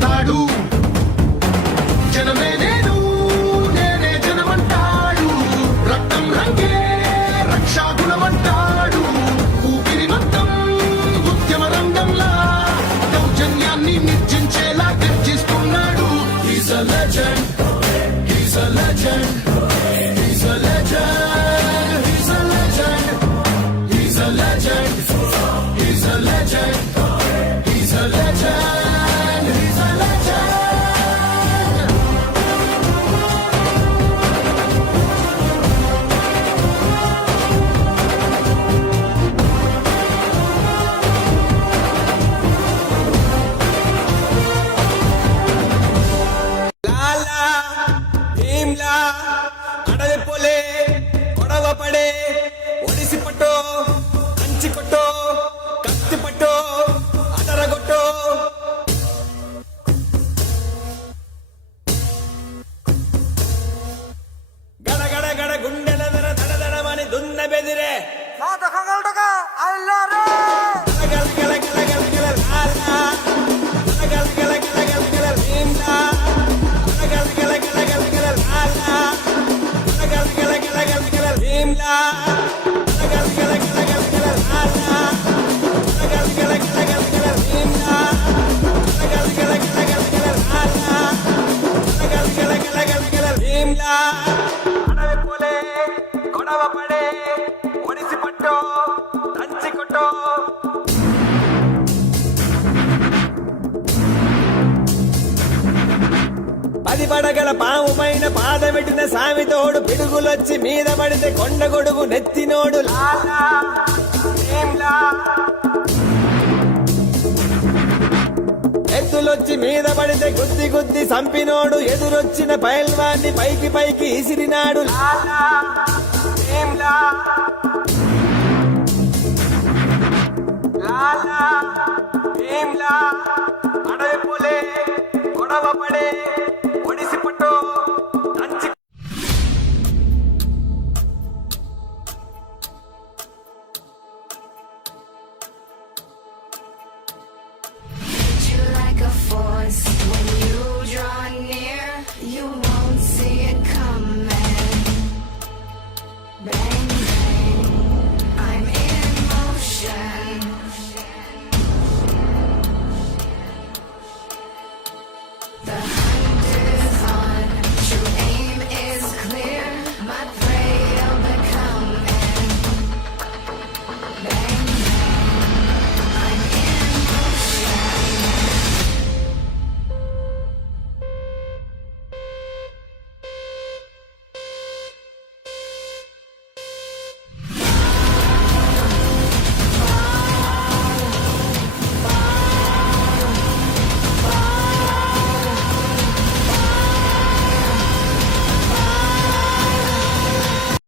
వస్తాడు. జనమే నేను, నేనే జనమంటాడు. రక్తం రంగే రక్షా గుణమంటాడు. ఊపిరి మొత్తం ఉద్యమ రంగంలా దౌర్జన్యాన్ని నిర్జించేలా గర్జిస్తున్నాడు. He's a legend, he's a legend, he's a legend, he's a legend, he's a legend, he's a legend, he's a legend, he's a legend. లాలా భీమ్లా అడవి పోలే గొడవ పడే ఒడిసి పట్టో కంచి కొట్టో కత్తి పట్టో అదరగొట్టో గడ గడ గడ గుండెల దర దడ దడమని దున్న బెదిరే గల గల గల గల గల లాలా గల గల గల గల గల భీమ్లా గల గల గల గల గల లాలా గల గల గల గల గల భీమ్లా గల గల గల గల గల లాలా గల గల గల గల గల భీమ్లా గల గల గల గల గల లాలా గల గల గల గల గల భీమ్లా అడవి పోలే గొడవ పడే ఒడిసి పట్టో దంచి కొట్టో పది పడగల పాము పైన పాదమెట్టిన సామితోడు పిడుగులొచ్చి మీద పడితే కొండ గొడుగు నెత్తినోడు లాలా భీమ్లా ఎత్తులొచ్చి మీద పడితే గుద్ది గుద్ది సంపినోడు ఎదురొచ్చిన పైల్వాన్ని పైకి పైకి ఇసిరినాడు లాలా భీమ్లా లాలా భీమ్లా అడవి పోలే గొడవ పడే ఒడిసి పట్టో దంచి You like a force when you draw near, you won't see it coming. Bang bang, I'm in motion. The